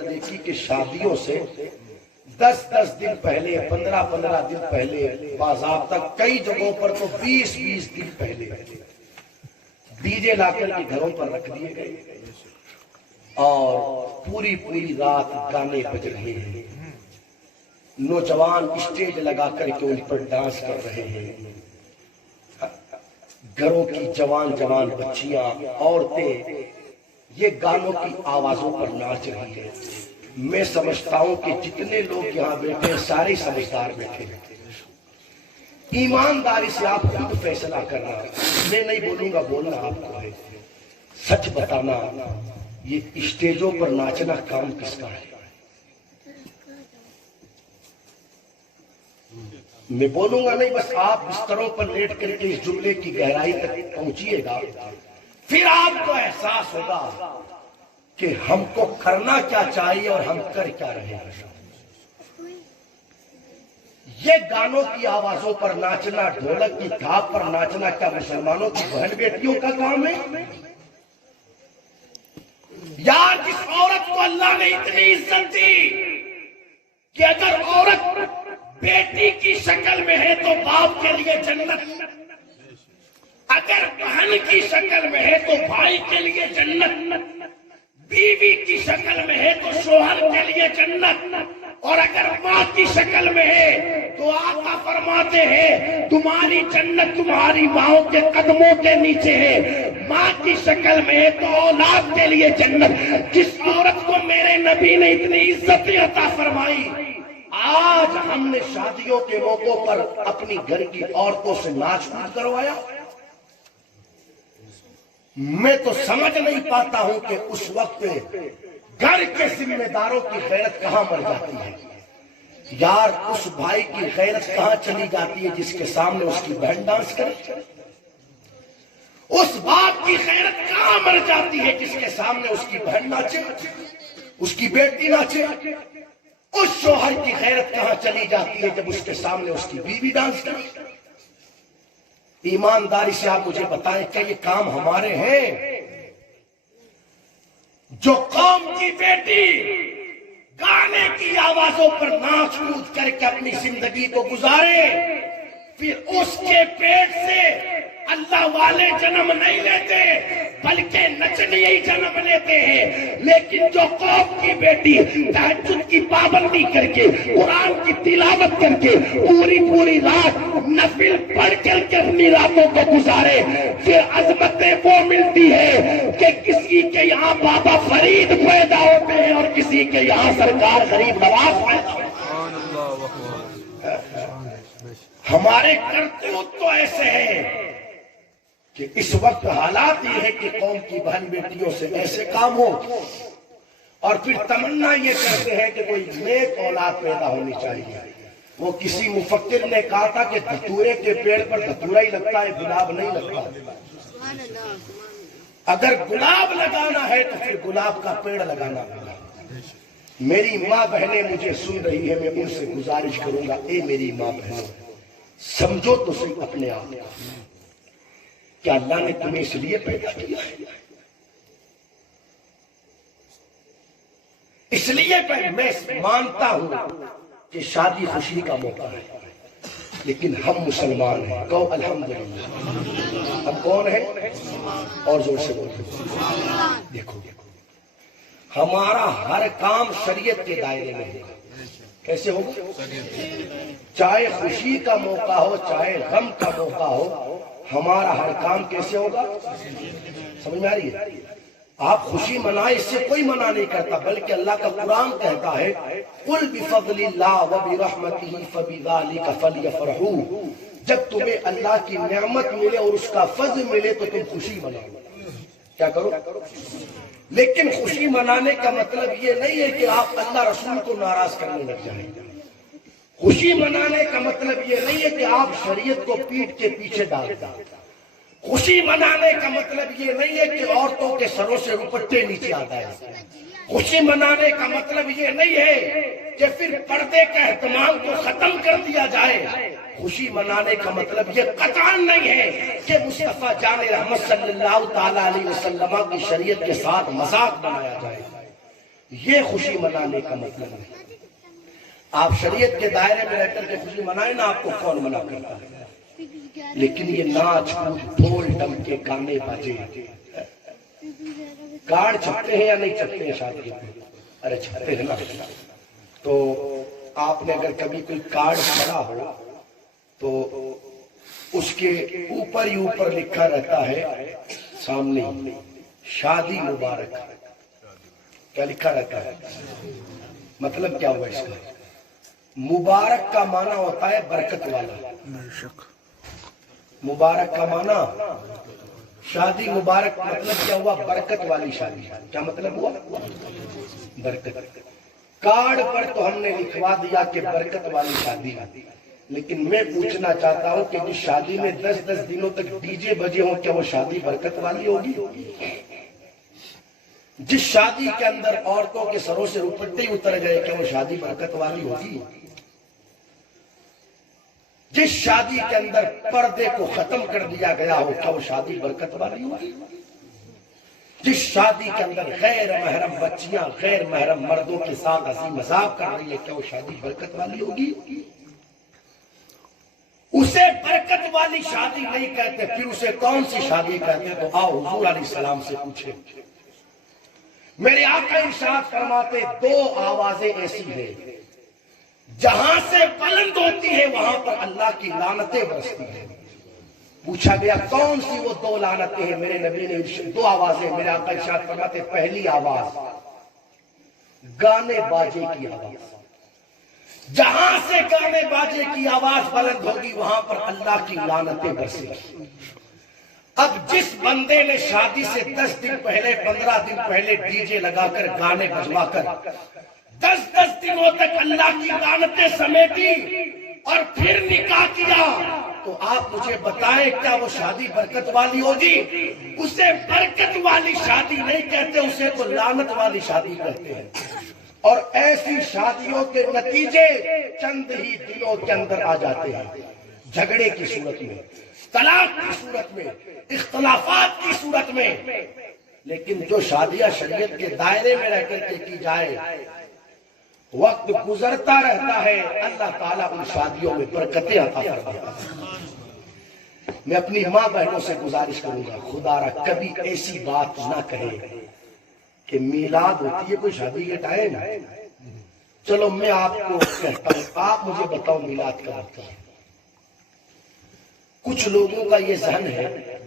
دیکھی کہ شادیوں سے 10 دن پہلے 15 دن پہلے باضابطہ کئی جگہوں پر تو 20 دن پہلے ڈی جے لا کر کے گھروں پر رکھ دیے گئے اور پوری رات گانے بج رہے ہیں، نوجوان اسٹیج لگا کر کے ان پر ڈانس کر رہے ہیں، گھروں کی جوان بچیاں عورتیں یہ گانوں کی آوازوں پر ناچ رہی ہیں۔ میں سمجھتا ہوں کہ جتنے لوگ یہاں بیٹھے ہیں سارے سمجھدار بیٹھے ہیں۔ ایمانداری سے آپ خود فیصلہ کرنا، میں نہیں بولوں گا، بولنا آپ کو ہے، سچ بتانا یہ اسٹیجوں پر ناچنا کام کس کا ہے؟ میں بولوں گا نہیں، بس آپ بستروں پر لیٹ کر کے اس جملے کی گہرائی تک پہنچیے گا، پھر آپ کو احساس ہوگا کہ ہم کو کرنا کیا چاہیے اور ہم کر کیا رہے ہیں۔ یہ گانوں کی آوازوں پر ناچنا، ڈھولک کی تھاپ پر ناچنا کیا مسلمانوں کی بہن بیٹیوں کا کام ہے؟ یار جس عورت کو اللہ نے اتنی عزت دی کہ اگر عورت بیٹی کی شکل میں ہے تو باپ کے لیے جنت، اگر بہن کی شکل میں ہے تو بھائی کے لیے جنت، بیوی کی شکل میں ہے تو شوہر کے لیے جنت، اور اگر ماں کی شکل میں ہے تو آقا فرماتے ہیں تمہاری جنت تمہاری ماں کے قدموں کے نیچے ہے، ماں کی شکل میں ہے تو اولاد کے لیے جنت۔ جس عورت کو میرے نبی نے اتنی عزت عطا فرمائی، آج ہم نے شادیوں کے موقعوں پر اپنی گھر کی عورتوں سے ناچ کود کروایا۔ میں تو سمجھ نہیں پاتا ہوں کہ اس وقت گھر کے ذمہ داروں کی غیرت کہاں مر جاتی ہے، یار اس بھائی کی غیرت کہاں چلی جاتی ہے جس کے سامنے اس کی بہن ڈانس کرے، اس باپ کی غیرت کہاں مر جاتی ہے جس کے سامنے اس کی بہن ناچے، اس کی بیٹی ناچے، اس شوہر کی غیرت کہاں چلی جاتی ہے جب اس کے سامنے اس کی بیوی ڈانس کرے۔ ایمانداری سے آپ مجھے بتائیں کہ یہ کام ہمارے ہیں؟ جو قوم کی بیٹی گانے کی آوازوں پر ناچ کود کر کے اپنی زندگی کو گزارے، پھر اس کے پیٹ سے اللہ والے جنم نہیں لیتے بلکہ نچنی ہی جنم لیتے ہیں۔ لیکن جو قوم کی بیٹی تہجد کی پابندی کر کے قرآن کی تلاوت کر کے پوری رات نفل پڑھ کر کے اپنی راتوں کو گزارے، پھر عظمتیں وہ ملتی ہے کہ کسی کے یہاں بابا فرید پیدا ہوتے ہیں اور کسی کے یہاں سرکار غریب نواز پیدا ہوتے ہیں۔ ہمارے کرتوت تو ایسے ہیں کہ اس وقت حالات یہ ہے کہ قوم کی بہن بیٹیوں سے ایسے کام ہو اور پھر تمنا یہ کرتے ہیں کہ کوئی نیک اولاد پیدا ہونی چاہیے۔ وہ کسی مفکر نے کہا تھا کہ دھتورے کے پیڑ پر دھتورا ہی لگتا ہے، گلاب نہیں لگتا۔ اگر گلاب لگانا ہے تو پھر گلاب کا پیڑ لگانا ہوگا۔ میری ماں بہنیں مجھے سن رہی ہے، میں ان سے گزارش کروں گا، اے میری ماں بہنوں سمجھو تو صحیح اپنے آپ کہ اللہ نے تمہیں اس لیے پیدا کیا ہے، اس لیے میں مانتا ہوں کہ شادی خوشی کا موقع ہے، لیکن ہم مسلمان ہیں، کہو الحمدللہ۔ ہم کون ہیں؟ اور زور سے بولو۔ دیکھو ہمارا ہر کام شریعت کے دائرے میں ہے۔ کیسے ہوگا؟ چاہے خوشی کا موقع ہو چاہے غم کا موقع ہو، ہمارا ہر کام کیسے ہوگا؟ سمجھ میں آ رہی ہے؟ آپ خوشی منائیں، اس سے کوئی منع نہیں کرتا، بلکہ اللہ کا قرآن کہتا ہے قُلْ بِفَضْلِ اللَّهِ وَبِرَحْمَتِهِ فَبِذَلِكَ فَلْيَفْرَحُوا۔ جب تمہیں اللہ کی نعمت ملے اور اس کا فضل ملے تو تم خوشی مناؤ۔ کیا کرو؟ لیکن خوشی منانے کا مطلب یہ نہیں ہے کہ آپ اللہ رسول کو ناراض کرنے لگ جائیں۔ خوشی منانے کا مطلب یہ نہیں ہے کہ آپ شریعت کو پیٹ کے پیچھے ڈال دیں۔ خوشی منانے کا مطلب یہ نہیں ہے کہ عورتوں کے سروں سے دوپٹے نیچے آ جائیں۔ خوشی منانے کا مطلب یہ نہیں ہے کہ پھر پردے کا اہتمام کو ختم کر دیا جائے۔ خوشی منانے کا مطلب یہ قطعاً نہیں ہے کہ مصطفیٰ جان رحمت صلی اللہ تعالیٰ علیہ وسلم کی شریعت کے ساتھ مذاق بنایا جائے۔ یہ خوشی منانے کا مطلب ہے۔ آپ شریعت کے دائرے میں رہ کر کے خوشی منائیں نا، آپ کو کون منع کرتا ہے؟ لیکن یہ ناچ کود ڈھول ڈم کے گانے باجے، کارڈ چھپتے ہیں یا نہیں چھپتے ہیں شادی میں؟ ارے چھپتے ہیں نا۔ تو آپ نے اگر کبھی کوئی کارڈ پڑھا ہو تو اس کے اوپر ہی اوپر لکھا رہتا ہے سامنے شادی مبارک۔ کیا لکھا رہتا ہے؟ مطلب کیا ہوا اس کا؟ مبارک کا معنی ہوتا ہے برکت والا۔ مبارک کا معنی شادی مبارک، مطلب کیا ہوا؟ برکت والی شادی۔ کیا مطلب ہوا؟ برکت۔ کارڈ پر تو ہم نے لکھوا دیا کہ برکت والی شادی، لیکن میں پوچھنا چاہتا ہوں کہ جس شادی میں 10 دنوں تک ڈی جے بجے ہوں، کیا وہ شادی برکت والی ہوگی؟ جس شادی کے اندر عورتوں کے سروں سے دوپٹے اتر گئے، کیا وہ شادی برکت والی ہوگی؟ جس شادی کے اندر پردے کو ختم کر دیا گیا ہو، کیا وہ شادی برکت والی ہوگی؟ جس شادی کے اندر غیر محرم بچیاں غیر محرم مردوں کے ساتھ ہنسی مذاق کر رہی ہے، کیا وہ شادی برکت والی ہوگی؟ اسے برکت والی شادی نہیں کہتے، پھر اسے کون سی شادی کہتے ہیں؟ تو آؤ حضور علیہ السلام سے پوچھیں۔ میرے آقا ارشاد فرماتے 2 آوازیں ایسی ہیں جہاں سے بلند ہوتی ہے وہاں پر اللہ کی لعنتیں برستی ہیں۔ پوچھا گیا کون سی وہ 2 لعنتیں ہیں؟ میرے نبی نے 2 آوازیں میرے آقا ارشاد فرماتے، پہلی آواز گانے باجے کی آواز، جہاں سے گانے باجے کی آواز بلند ہوگی وہاں پر اللہ کی لعنتیں برسیں گی۔ اب جس بندے نے شادی سے 10 دن پہلے 15 دن پہلے ڈی جے لگا کر گانے بجوا کر 10 دنوں تک اللہ کی لعنتیں سمیٹی اور پھر نکاح کیا، تو آپ مجھے بتائیں کیا وہ شادی برکت والی ہوگی؟ اسے برکت والی شادی نہیں کہتے، اسے تو لعنت والی شادی کہتے ہیں۔ اور ایسی شادیوں کے نتیجے چند ہی دنوں کے اندر آ جاتے ہیں، جھگڑے کی صورت میں، طلاق کی صورت میں، اختلافات کی صورت میں۔ لیکن جو شادیاں شریعت کے دائرے میں رہ کر کے کی جائے، وقت گزرتا رہتا ہے، اللہ تعالیٰ ان شادیوں میں برکتیں عطا فرماتا ہے۔ میں اپنی ماں بہنوں سے گزارش کروں گا، خدا را کبھی ایسی بات نہ کہے کہ میلاد ہوتی ہے کوئی شادی کے ٹائم۔ چلو میں آپ کو کہتا ہوں، آپ مجھے بتاؤ میلاد کب ہوتا ہے؟ کچھ لوگوں کا یہ ذہن ہے